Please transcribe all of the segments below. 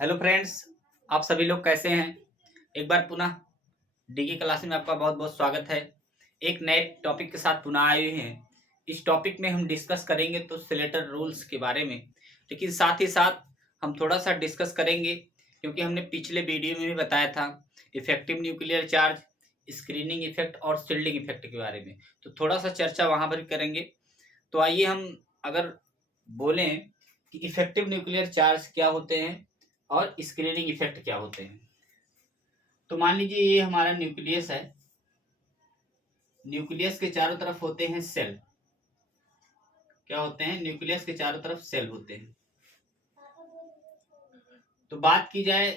Hello friends, आप सभी लोग कैसे हैं। एक बार पुनः डीके क्लास में आपका बहुत बहुत स्वागत है। एक नए टॉपिक के साथ पुनः आए हुए हैं। इस टॉपिक में हम डिस्कस करेंगे तो सिलेटर रूल्स के बारे में, लेकिन साथ ही साथ हम थोड़ा सा डिस्कस करेंगे क्योंकि हमने पिछले वीडियो में भी बताया था effective nuclear charge, screening effect और शील्डिंग इफेक्ट के बारे में, तो थोड़ा सा चर्चा वहाँ पर करेंगे। तो आइए हम अगर बोलें कि इफेक्टिव न्यूक्लियर चार्ज क्या होते हैं और स्क्रीनिंग इफेक्ट क्या होते हैं। तो मान लीजिए ये हमारा न्यूक्लियस है। न्यूक्लियस के चारों तरफ होते हैं सेल। क्या होते हैं? न्यूक्लियस के चारों तरफ सेल होते हैं। तो बात की जाए,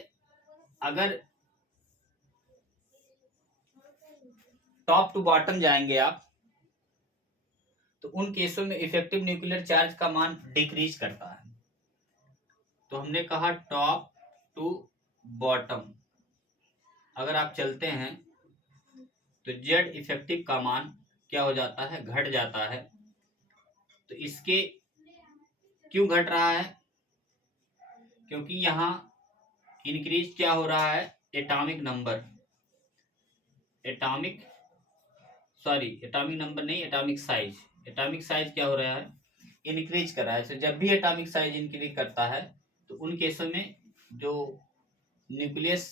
अगर टॉप टू बॉटम जाएंगे आप, तो उन केसों में इफेक्टिव न्यूक्लियर चार्ज का मान डिक्रीज करता है। तो हमने कहा टॉप टू बॉटम अगर आप चलते हैं तो जेड इफेक्टिव का मान क्या हो जाता है? घट जाता है। तो इसके क्यों घट रहा है? क्योंकि यहाँ इंक्रीज क्या हो रहा है? एटॉमिक नंबर, एटॉमिक नंबर नहीं, एटॉमिक साइज। एटॉमिक साइज क्या हो रहा है? इंक्रीज कर रहा है। तो जब भी एटॉमिक साइज इंक्रीज करता है तो उन केसों में जो न्यूक्लियस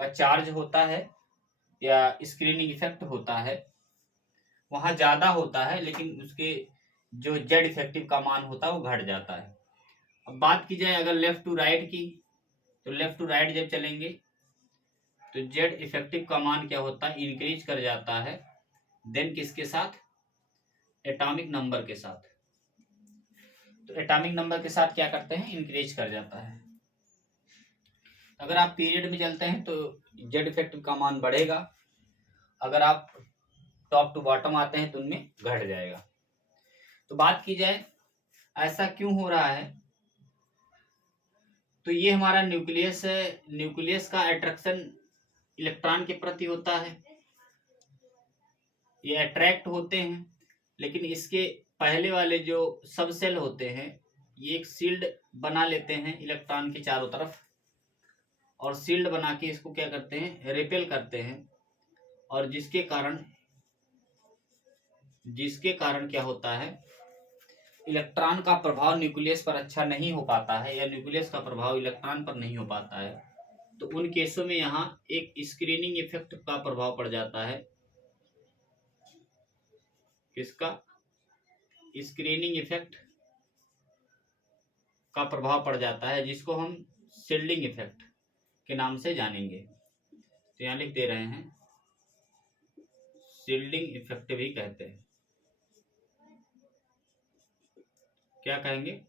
का चार्ज होता है या स्क्रीनिंग इफेक्ट होता है वहां ज्यादा होता है, लेकिन उसके जो जेड इफेक्टिव का मान होता है वो घट जाता है। अब बात की जाए अगर लेफ्ट टू राइट की, तो लेफ्ट टू राइट जब चलेंगे तो जेड इफेक्टिव का मान क्या होता है? इंक्रीज कर जाता है। देन किसके साथ? एटॉमिक नंबर के साथ। तो एटॉमिक नंबर के साथ क्या करते हैं? इंक्रीज कर जाता है। अगर आप पीरियड में चलते हैं तो जेड इफेक्टिव का मान बढ़ेगा। अगर आप टॉप टू बॉटम आते हैं तो उनमें घट जाएगा। तो बात की जाए ऐसा क्यों हो रहा है, तो ये हमारा न्यूक्लियस है। न्यूक्लियस का अट्रैक्शन इलेक्ट्रॉन के प्रति होता है, ये अट्रैक्ट होते हैं। लेकिन इसके पहले वाले जो सब सेल होते हैं ये एक शील्ड बना लेते हैं इलेक्ट्रॉन के चारों तरफ, और शील्ड बना के इसको क्या करते हैं? रिपेल करते हैं। और जिसके कारण क्या होता है? इलेक्ट्रॉन का प्रभाव न्यूक्लियस पर अच्छा नहीं हो पाता है, या न्यूक्लियस का प्रभाव इलेक्ट्रॉन पर नहीं हो पाता है। तो उन केसों में यहाँ एक स्क्रीनिंग इफेक्ट का प्रभाव पड़ जाता है। किसका? स्क्रीनिंग इफेक्ट का प्रभाव पड़ जाता है, जिसको हम शील्डिंग इफेक्ट के नाम से जानेंगे। तो यहाँ लिख दे रहे हैं, शील्डिंग इफेक्ट भी कहते हैं। क्या कहेंगे?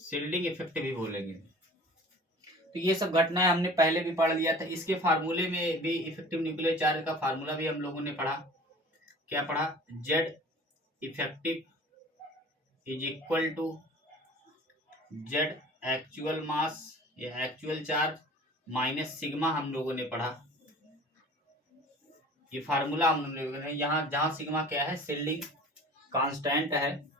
शील्डिंग इफेक्ट भी बोलेंगे। तो ये सब घटनाएं हमने पहले भी पढ़ लिया था। इसके फार्मूले में भी इफेक्टिव न्यूक्लियर चार्ज का फार्मूला भी हम लोगों ने पढ़ा। क्या पढ़ा? Z effective is equal to Z actual mass या एक्चुअल चार्ज माइनस सिग्मा हम लोगों ने पढ़ा। ये फार्मूला हम लोगों ने यहाँ, जहाँ सिग्मा क्या है? शील्डिंग कांस्टेंट है।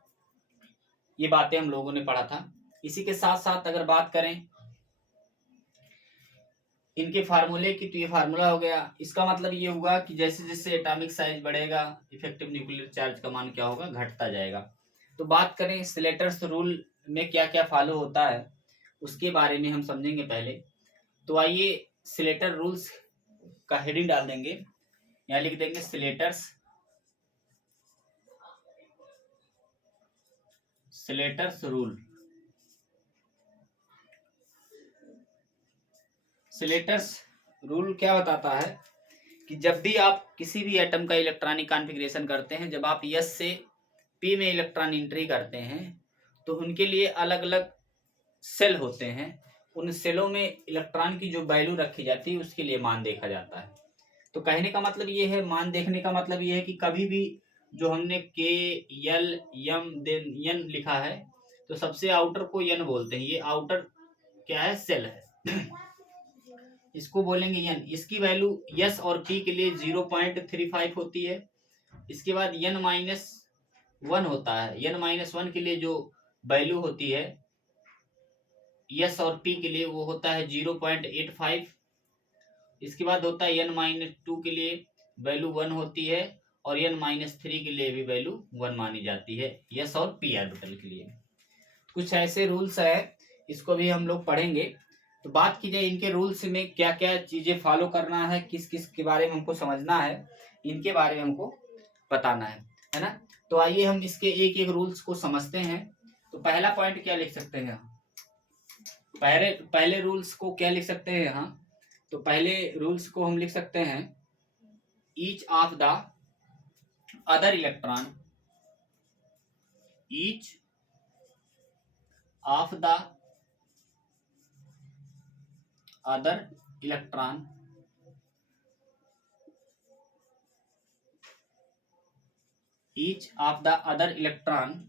ये बातें हम लोगों ने पढ़ा था। इसी के साथ साथ अगर बात करें इनके फार्मूले की, तो ये फार्मूला हो गया। इसका मतलब ये हुआ कि जैसे जैसे एटॉमिक साइज बढ़ेगा इफेक्टिव न्यूक्लियर चार्ज का मान क्या होगा? घटता जाएगा। तो बात करें स्लेटर्स रूल में क्या क्या फॉलो होता है उसके बारे में हम समझेंगे पहले। तो आइए स्लेटर रूल्स का हेडिंग डाल देंगे, यहाँ लिख देंगे स्लेटर्स रूल। स्लेटर्स रूल क्या बताता है कि जब भी आप किसी भी एटम का इलेक्ट्रॉनिक कॉन्फ़िगरेशन करते हैं, जब आप एस से पी में इलेक्ट्रॉन एंट्री करते हैं तो उनके लिए अलग अलग सेल होते हैं। उन सेलों में इलेक्ट्रॉन की जो वैल्यू रखी जाती है उसके लिए मान देखा जाता है। तो कहने का मतलब ये है, मान देखने का मतलब ये है कि कभी भी जो हमने के एल एम देन एन लिखा है तो सबसे आउटर को एन बोलते हैं। ये आउटर क्या है? सेल है। इसको बोलेंगे एन। इसकी वैल्यू एस और पी के लिए 0.35 होती है। इसके बाद एन माइनस वन होता है। एन माइनस वन के लिए जो वैल्यू होती है यस और पी के लिए वो होता है 0.85। इसके बाद होता है n-2 के लिए वैल्यू 1 होती है और n-3 के लिए भी वैल्यू 1 मानी जाती है यस और पी ऑर्बिटल के लिए। कुछ ऐसे रूल्स है, इसको भी हम लोग पढ़ेंगे। तो बात की जाए इनके रूल्स में क्या क्या चीजें फॉलो करना है, किस किस के बारे में हमको समझना है, इनके बारे में हमको बताना है ना। तो आइए हम इसके एक एक रूल्स को समझते हैं। तो पहला पॉइंट क्या लिख सकते हैं, पहले रूल्स को क्या लिख सकते हैं यहाँ। तो पहले रूल्स को हम लिख सकते हैं each of the other electron, each of the other electron each of the other electron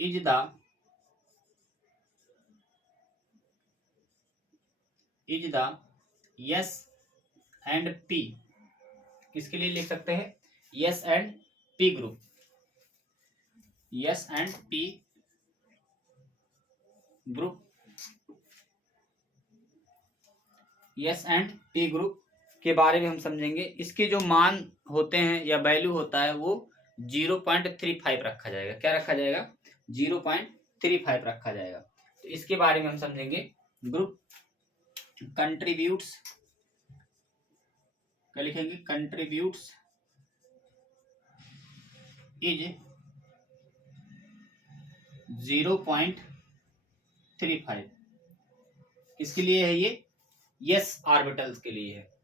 is the S and P। किसके लिए लिख सकते हैं, S and P group, S and P group, S and P group के बारे में हम समझेंगे। इसके जो मान होते हैं या वैल्यू होता है वो 0.35 रखा जाएगा। क्या रखा जाएगा, 0.35 रखा जाएगा। तो इसके बारे में हम समझेंगे। ग्रुप कंट्रीब्यूट्स, क्या लिखेंगे, कंट्रीब्यूट्स इज 0.35। किसके लिए है ये, यस ऑर्बिटल्स के लिए है।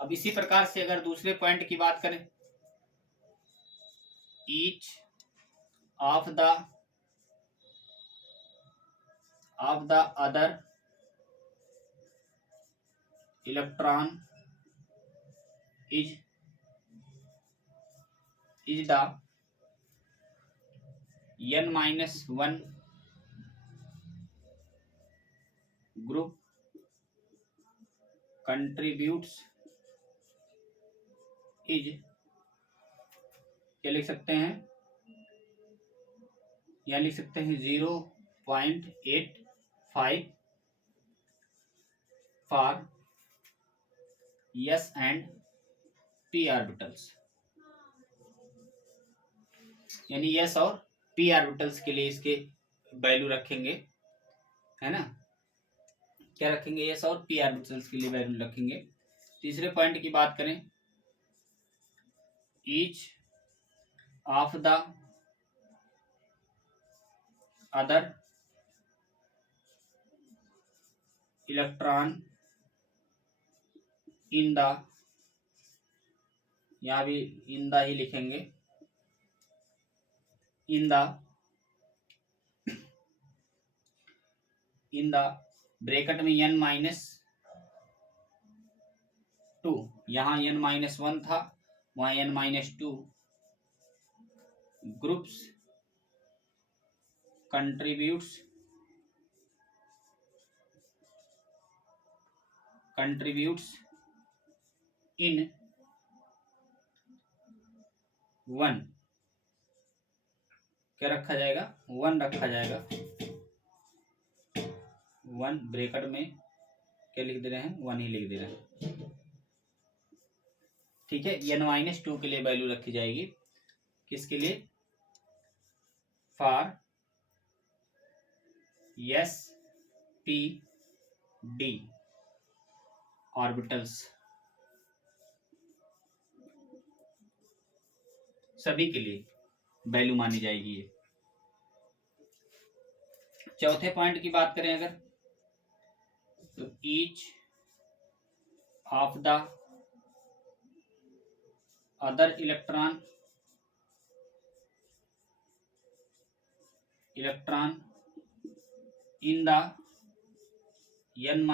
अब इसी प्रकार से अगर दूसरे पॉइंट की बात करें, each of the other electron is the n-1 group contributes is, क्या लिख सकते हैं, या लिख सकते हैं 0.85 for S and P orbitals, यानी S और P ऑर्बिटल्स के लिए इसके वैल्यू रखेंगे, है ना। क्या रखेंगे, S और P ऑर्बिटल्स के लिए वैल्यू रखेंगे। तीसरे पॉइंट की बात करें, each of the other electron in the, यहां भी इन द ही लिखेंगे, इन द ब्रैकेट में n-2, यहां n-1 था, वहां n-2 ग्रुप्स कंट्रीब्यूट्स इन 1, क्या रखा जाएगा, 1 रखा जाएगा। 1 ब्रैकेट में क्या लिख दे रहे हैं, 1 ही लिख दे रहे हैं, ठीक है। n-2 के लिए वैल्यू रखी जाएगी, किसके लिए, for S P D orbitals, सभी के लिए वैल्यू मानी जाएगी ये। चौथे पॉइंट की बात करें अगर, तो each of the other electron in the n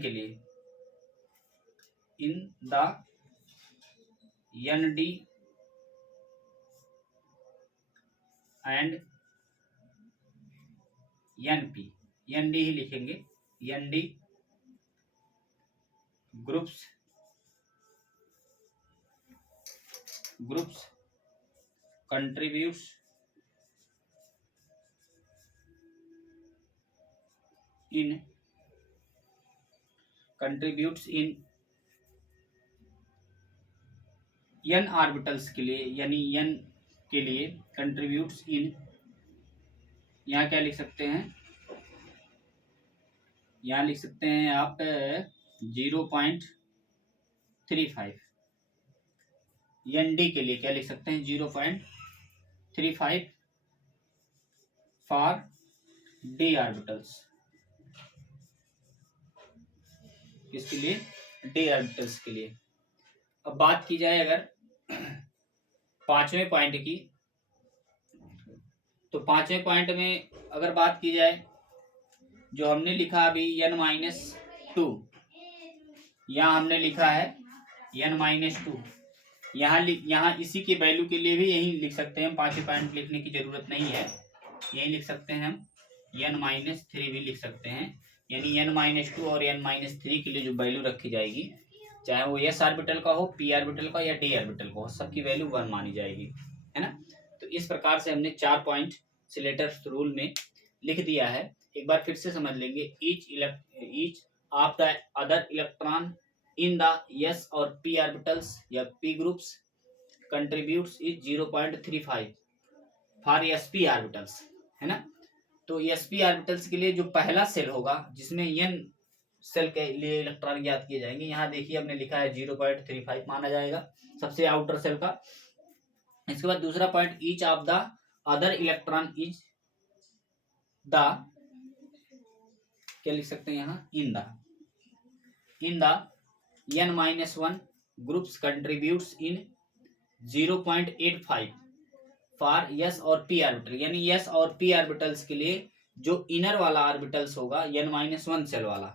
के लिए, in the ND and NP, ND ही लिखेंगे, ND ग्रुप्स ग्रुप्स कंट्रीब्यूट्स इन n ऑर्बिटल्स के लिए, यानी n के लिए कंट्रीब्यूट्स इन, यहाँ क्या लिख सकते हैं, यहाँ लिख सकते हैं आप 0.35। ND के लिए क्या लिख सकते हैं, 0.35 फॉर d ऑर्बिटल्स। किसके लिए, d ऑर्बिटल्स के लिए। अब बात की जाए अगर पांचवें पॉइंट की, तो पांचवें पॉइंट में अगर बात की जाए, जो हमने लिखा अभी n-2, यहाँ हमने लिखा है n-2, यहाँ इसी के वैल्यू के लिए भी यही लिख सकते हैं, पांचवें पॉइंट लिखने की जरूरत नहीं है, यही लिख सकते हैं हम, n-3 भी लिख सकते हैं, यानी n-2 और n-3 के लिए जो वैल्यू रखी जाएगी, चाहे वो s ऑर्बिटल का हो, p ऑर्बिटल का या d ऑर्बिटल का हो, सबकी वैल्यू 1 मानी जाएगी, है ना। तो इस प्रकार से हमने 4 पॉइंट सिलेटर्स रूल में लिख दिया है। एक बार फिर से समझ लेंगे, each of the other electron in the s और p ऑर्बिटल्स या p groups contributes is 0.35 for sp orbitals, है ना। तो sp ऑर्बिटल्स के लिए जो पहला सेल होगा, जिसमें n सेल के लिए इलेक्ट्रॉन ज्ञात किए जाएंगे, यहाँ देखिए हमने लिखा है 0.35 माना जाएगा सबसे आउटर सेल का। इसके बाद दूसरा point, each of the other electron is the, क्या लिख सकते हैं यहाँ, in the n-1 groups contributes in 0.85 for s और p ऑर्बिटल, यानी s और p ऑर्बिटल्स के लिए जो इनर वाला ऑर्बिटल्स होगा n-1 सेल वाला,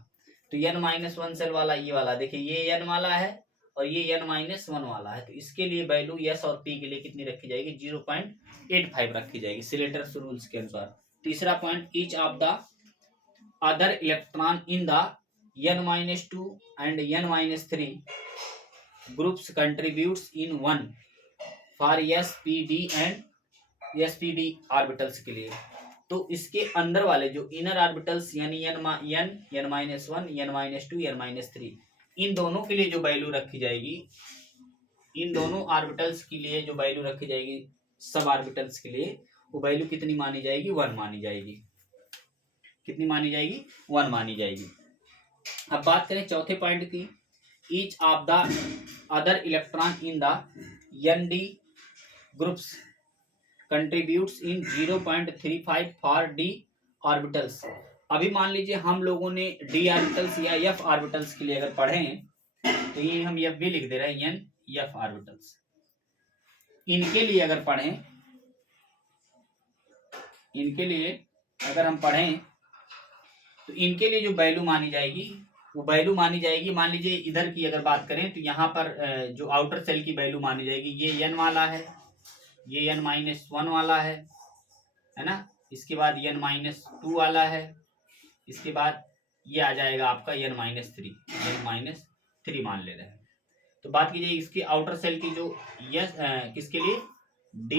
तो n-1 सेल वाला ये वाला, देखिए ये n वाला है और ये n-1 वाला है, तो इसके लिए वैल्यू s और p के लिए कितनी रखी जाएगी, 0.85 रखी जाएगी सिलेटर्स रूल्स के अनुसार। तीसरा point, each of the other electron in the n-2 and n-3 groups contributes in 1 for spd and spd orbitals के लिए, तो इसके अंदर वाले जो इनर ऑर्बिटल्स यानी n-1, n-2, n-3, इन दोनों के लिए जो वैल्यू रखी जाएगी, इन दोनों ऑर्बिटल्स के लिए जो वैल्यू रखी जाएगी सब ऑर्बिटल्स के लिए, वो वैल्यू कितनी मानी जाएगी, 1 मानी जाएगी। कितनी मानी जाएगी, 1 मानी जाएगी। अब बात करें चौथे पॉइंट की, each of the other electron in the nd groups contributes in 0.35 for d orbitals. अभी मान लीजिए हम लोगों ने d ऑर्बिटल्स या f ऑर्बिटल्स के लिए अगर पढ़े, तो ये हम f भी लिख दे रहे हैं, n f ऑर्बिटल्स, इनके लिए अगर पढ़ें, इनके लिए अगर हम पढ़ें, तो इनके लिए जो वैल्यू मानी जाएगी, वो वैल्यू मानी जाएगी, मान लीजिए इधर की अगर बात करें, तो यहाँ पर जो आउटर सेल की वैल्यू मानी जाएगी, ये n वाला है, ये n-1 वाला है ना, इसके बाद n-2 वाला है, इसके बाद ये आ जाएगा आपका n-3 मान ले रहे हैं। तो बात कीजिए इसकी आउटर सेल की जो किसके लिए, d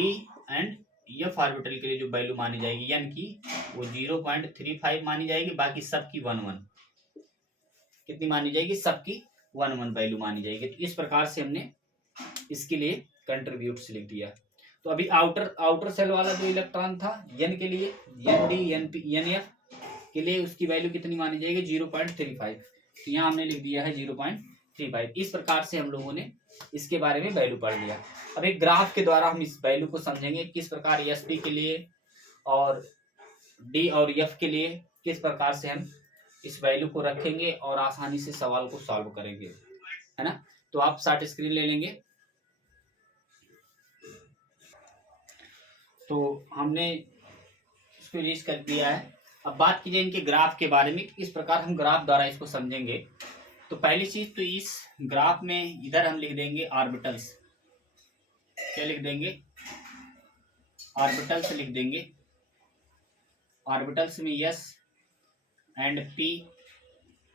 एंड f ऑर्बिटल के लिए जो वैल्यू मानी जाएगी n की, वो 0.35 मानी जाएगी, बाकी सबकी 1 कितनी मानी जाएगी, सबकी 1 वैल्यू मानी जाएगी। तो इस प्रकार से हमने इसके लिए कंट्रीब्यूट्स लिख दिया। तो अभी आउटर सेल वाला जो इलेक्ट्रॉन था n के लिए, nd nf के लिए उसकी वैल्यू कितनी मानी जाएगी, 0.35, तो यहाँ हमने लिख दिया है 0.35। इस प्रकार से हम लोगों ने इसके बारे में वैल्यू पढ़ लिया। अब एक ग्राफ के द्वारा हम इस वैल्यू को समझेंगे, किस प्रकार sp के लिए और d और f के लिए किस प्रकार से हम इस वैल्यू को रखेंगे और आसानी से सवाल को सॉल्व करेंगे, है ना। तो आप शॉर्ट स्क्रीन ले लेंगे। तो हमने इसको रीच कर दिया है। अब बात कीजिए इनके ग्राफ के बारे में, किस प्रकार हम ग्राफ द्वारा इसको समझेंगे। तो पहली चीज तो इस ग्राफ में इधर हम लिख देंगे ऑर्बिटल्स, क्या लिख देंगे, ऑर्बिटल्स लिख देंगे। ऑर्बिटल्स में s एंड p,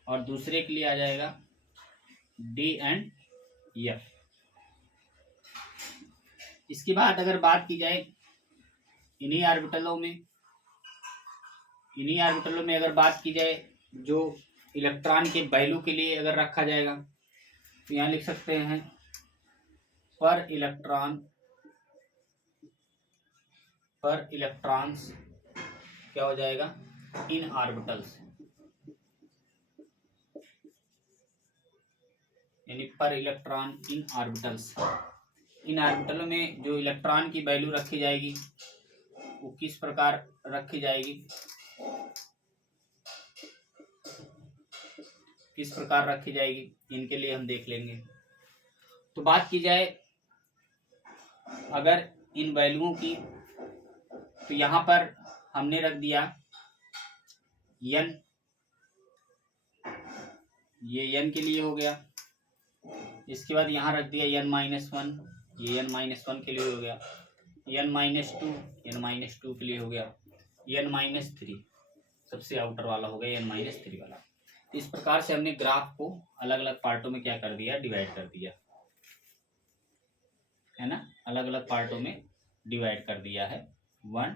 और दूसरे के लिए आ जाएगा d एंड f। इसके बाद अगर बात की जाए इन्हीं ऑर्बिटलों में अगर बात की जाए जो इलेक्ट्रॉन के वैल्यू के लिए अगर रखा जाएगा तो यहाँ लिख सकते हैं पर इलेक्ट्रॉन्स क्या हो जाएगा इन ऑर्बिटल्स, यानी पर इलेक्ट्रॉन इन ऑर्बिटल्स। इन ऑर्बिटलों में जो इलेक्ट्रॉन की वैल्यू रखी जाएगी वो किस प्रकार रखी जाएगी, इनके लिए हम देख लेंगे। तो बात की जाए अगर इन वैल्यूओं की, तो यहाँ पर हमने रख दिया n, ये n के लिए हो गया। इसके बाद यहाँ रख दिया n-1, ये n-1 के लिए हो गया। n-2 के लिए हो गया। n-3 सबसे आउटर वाला हो गया, n-3 वाला। इस प्रकार से हमने ग्राफ को अलग अलग पार्टों में क्या कर दिया, डिवाइड कर दिया है ना, अलग अलग पार्टों में डिवाइड कर दिया है 1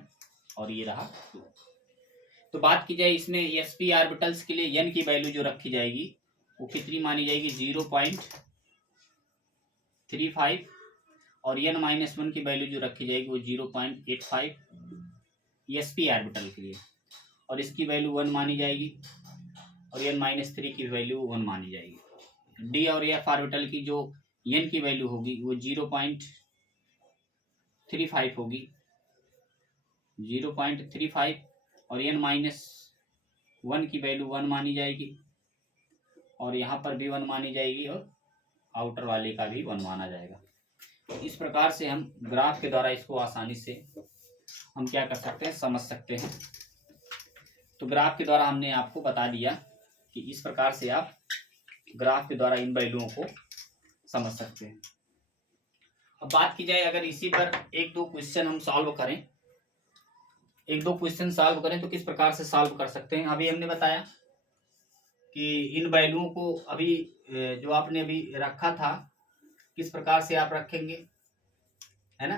और ये रहा 2। तो बात की जाए इसमें sp ऑर्बिटल्स के लिए n की वैल्यू जो रखी जाएगी वो कितनी मानी जाएगी, 0.35, और n-1 की वैल्यू जो रखी जाएगी वो 0.85 sp ऑर्बिटल के लिए, और इसकी वैल्यू 1 मानी जाएगी, और n-3 की वैल्यू 1 मानी जाएगी। d और f ऑर्बिटल की जो n की वैल्यू होगी वो 0.35 होगी, 0.35, और n-1 की वैल्यू 1 मानी जाएगी, और यहाँ पर भी 1 मानी जाएगी, और आउटर वाले का भी 1 माना जाएगा। इस प्रकार से हम ग्राफ के द्वारा इसको आसानी से हम क्या कर सकते हैं, समझ सकते हैं। तो ग्राफ के द्वारा हमने आपको बता दिया कि इस प्रकार से आप ग्राफ के द्वारा इन वैल्यूओं को समझ सकते हैं। अब बात की जाए अगर इसी पर एक दो क्वेश्चन हम सॉल्व करें, तो किस प्रकार से सॉल्व कर सकते हैं। अभी हमने बताया कि इन वैल्यूओं को अभी जो आपने अभी रखा था किस प्रकार से आप रखेंगे, है ना।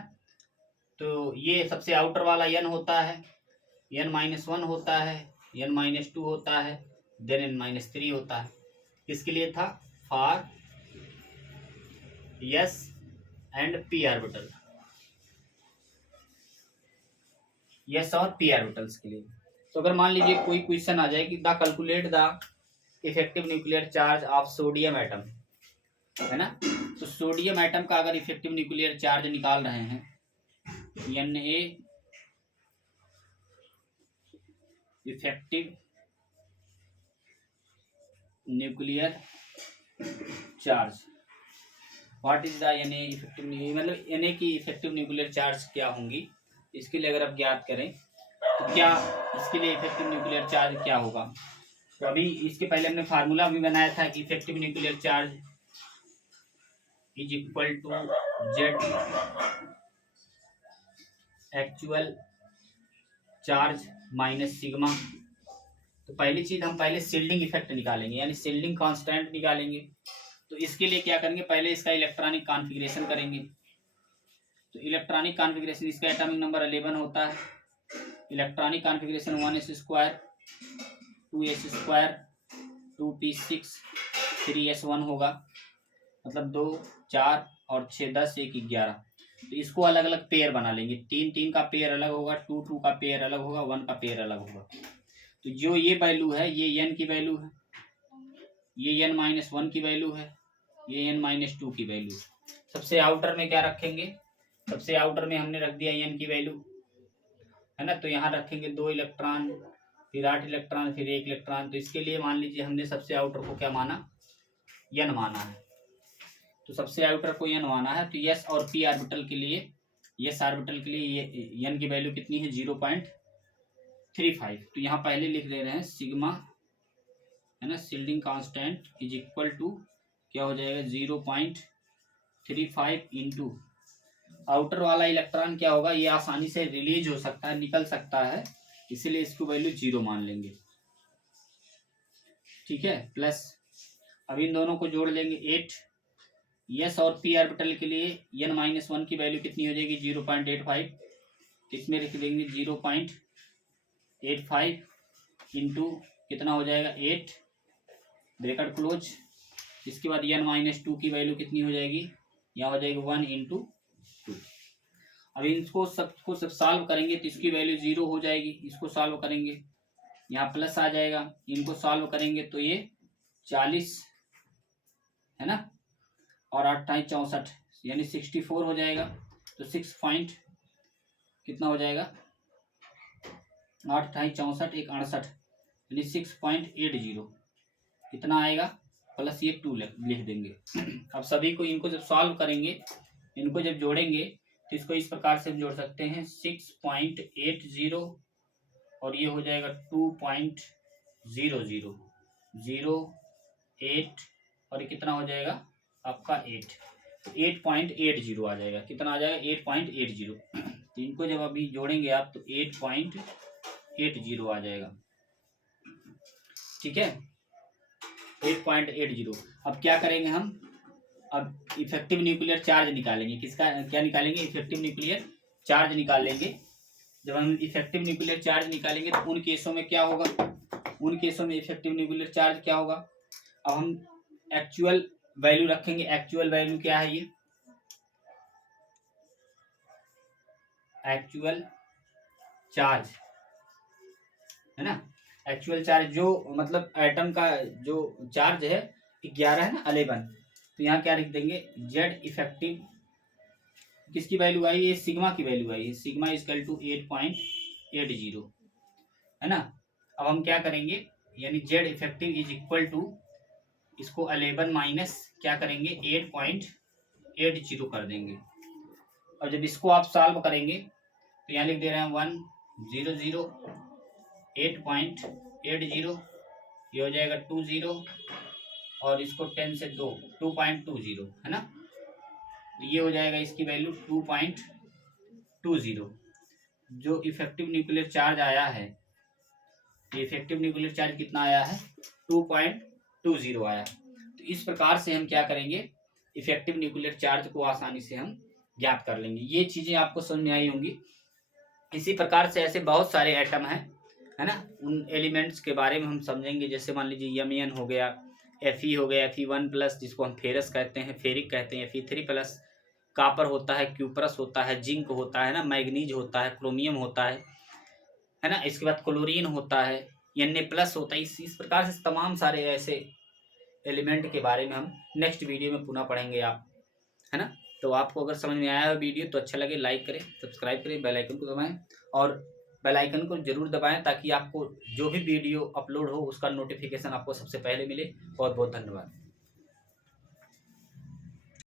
तो ये सबसे आउटर वाला n होता है, n-1 होता है, n-2 होता है, देन n-3 होता है। किसके लिए था, for s and p orbital, s और p ऑर्बिटल्स के लिए। तो अगर मान लीजिए कोई क्वेश्चन आ जाए कि the calculate the effective nuclear charge of sodium atom, है ना। तो सोडियम एटम का अगर इफेक्टिव न्यूक्लियर चार्ज निकाल रहे हैं, Na effective nuclear charge, what is the Na effective, मतलब Na की इफेक्टिव न्यूक्लियर चार्ज क्या होंगी, इसके लिए अगर आप ज्ञात करें तो क्या इसके लिए इफेक्टिव न्यूक्लियर चार्ज क्या होगा। तो अभी इसके पहले हमने फार्मूला भी बनाया था कि effective nuclear charge is equal to Z actual charge minus sigma. तो पहली चीज हम पहले शील्डिंग इफेक्ट निकालेंगे, यानी शील्डिंग कांस्टेंट निकालेंगे। तो इसके लिए क्या करेंगे, पहले इसका इलेक्ट्रॉनिक कॉन्फ़िगरेशन करेंगे। तो इलेक्ट्रॉनिक कॉन्फ़िगरेशन, इसका एटॉमिक नंबर 11 होता है। Electronic configuration 1s² 2s² 2p6 3s1 होगा, मतलब 2 4 और 6 10 1 11। तो इसको अलग अलग पेयर बना लेंगे, 3 3 का पेयर अलग होगा, 2 2 का पेयर अलग होगा, 1 का पेयर अलग होगा। तो जो ये वैल्यू है ये n की वैल्यू है, ये n-1 की वैल्यू है, ये n-2 की वैल्यू है। सबसे आउटर में क्या रखेंगे, सबसे आउटर में हमने रख दिया n की वैल्यू, है ना। तो यहाँ रखेंगे 2 इलेक्ट्रॉन, फिर 8 इलेक्ट्रॉन, फिर 1 इलेक्ट्रॉन। तो इसके लिए मान लीजिए हमने सबसे आउटर को क्या माना, n माना है। तो सबसे आउटर को n माना है। तो s और p ऑर्बिटल के लिए, s ऑर्बिटल के लिए ये n की वैल्यू कितनी है, 0.35। तो यहाँ पहले लिख ले रहे हैं सिग्मा, है ना, shielding constant is equal to क्या हो जाएगा, 0.35 इंटू आउटर वाला इलेक्ट्रॉन क्या होगा, ये आसानी से रिलीज हो सकता है, निकल सकता है, इसीलिए इसको वैल्यू 0 मान लेंगे, ठीक है। प्लस अब इन दोनों को जोड़ लेंगे 8 एस और पी ऑर्बिटल के लिए n-1 की वैल्यू कितनी हो जाएगी 0.85, तो इसमें लिख देंगे 0.85 इंटू कितना हो जाएगा 8 ब्रैकेट क्लोज। इसके बाद n-2 की वैल्यू कितनी हो जाएगी, यहाँ हो जाएगी 1 इंटू 2। अब इसको सबको सब सॉल्व करेंगे तो इसकी वैल्यू 0 हो जाएगी, इसको सॉल्व करेंगे यहाँ प्लस आ जाएगा, इनको सॉल्व करेंगे तो ये 40 है ना, और 28 64 यानी 64 हो जाएगा। तो 6 पॉइंट कितना हो जाएगा 8 28 64 1 68 यानी 6.80 कितना आएगा, प्लस ये 2 लिख देंगे। अब सभी को इनको जब सॉल्व करेंगे, इनको जब जोड़ेंगे तो इसको इस प्रकार से हम जोड़ सकते हैं 6.80 और ये हो जाएगा 2.00 08 और ये कितना हो जाएगा आपका 8, तो 8.80 आ जाएगा। कितना आ जाएगा 8.80। तो इनको जब अभी जोड़ेंगे आप तो 8.80 आ जाएगा, ठीक है 8.80। अब क्या करेंगे हम, अब इफेक्टिव न्यूक्लियर चार्ज निकालेंगे। किसका क्या निकालेंगे, इफेक्टिव न्यूक्लियर चार्ज निकालेंगे। जब हम इफेक्टिव न्यूक्लियर चार्ज निकालेंगे तो उन केसों में क्या होगा, उन केसों में इफेक्टिव न्यूक्लियर चार्ज क्या होगा। अब हम एक्चुअल वैल्यू रखेंगे। एक्चुअल वैल्यू क्या है, ये एक्चुअल चार्ज है ना। एक्चुअल चार्ज जो मतलब एटम का जो चार्ज है 11 है ना 11, तो यहाँ क्या लिख देंगे जेड इफेक्टिव किसकी वैल्यू आई, ये सिग्मा की वैल्यू आई है, सिग्मा इजकल टू 8.80 है ना। अब हम क्या करेंगे, यानी Z effective is equal to इसको 11 माइनस क्या करेंगे 8.80 कर देंगे। और जब इसको आप सॉल्व करेंगे तो यहाँ लिख दे रहे हैं 100 8.80 ये हो जाएगा 20 और इसको 10 से 2.20 है ना, तो ये हो जाएगा इसकी वैल्यू 2.20। जो इफेक्टिव न्यूक्लियर चार्ज आया है, इफेक्टिव न्यूक्लियर चार्ज कितना आया है 2.20 आया। तो इस प्रकार से हम क्या करेंगे, इफेक्टिव न्यूक्लियर चार्ज को आसानी से हम ज्ञात कर लेंगे। ये चीजें आपको समझ में आई होंगी। इसी प्रकार से ऐसे बहुत सारे एटम हैं है ना, उन एलिमेंट्स के बारे में हम समझेंगे। जैसे मान लीजिए यमियन हो गया, Fe हो गया, Fe1+ जिसको हम फेरस कहते हैं, फेरिक कहते हैं, Fe3+, कापर होता है, क्यूपरस होता है, जिंक होता है ना, मैग्नीज होता है, क्रोमियम होता है ना, इसके बाद क्लोरीन होता है, Na+ होता है। इस प्रकार से तमाम सारे ऐसे एलिमेंट के बारे में हम नेक्स्ट वीडियो में पुनः पढ़ेंगे आप, है ना। तो आपको अगर समझ में आया है वीडियो तो अच्छा लगे लाइक करें, सब्सक्राइब करें, बेल आइकन को दबाएं और बेल आइकन को जरूर दबाएं ताकि आपको जो भी वीडियो अपलोड हो उसका नोटिफिकेशन आपको सबसे पहले मिले। बहुत बहुत धन्यवाद।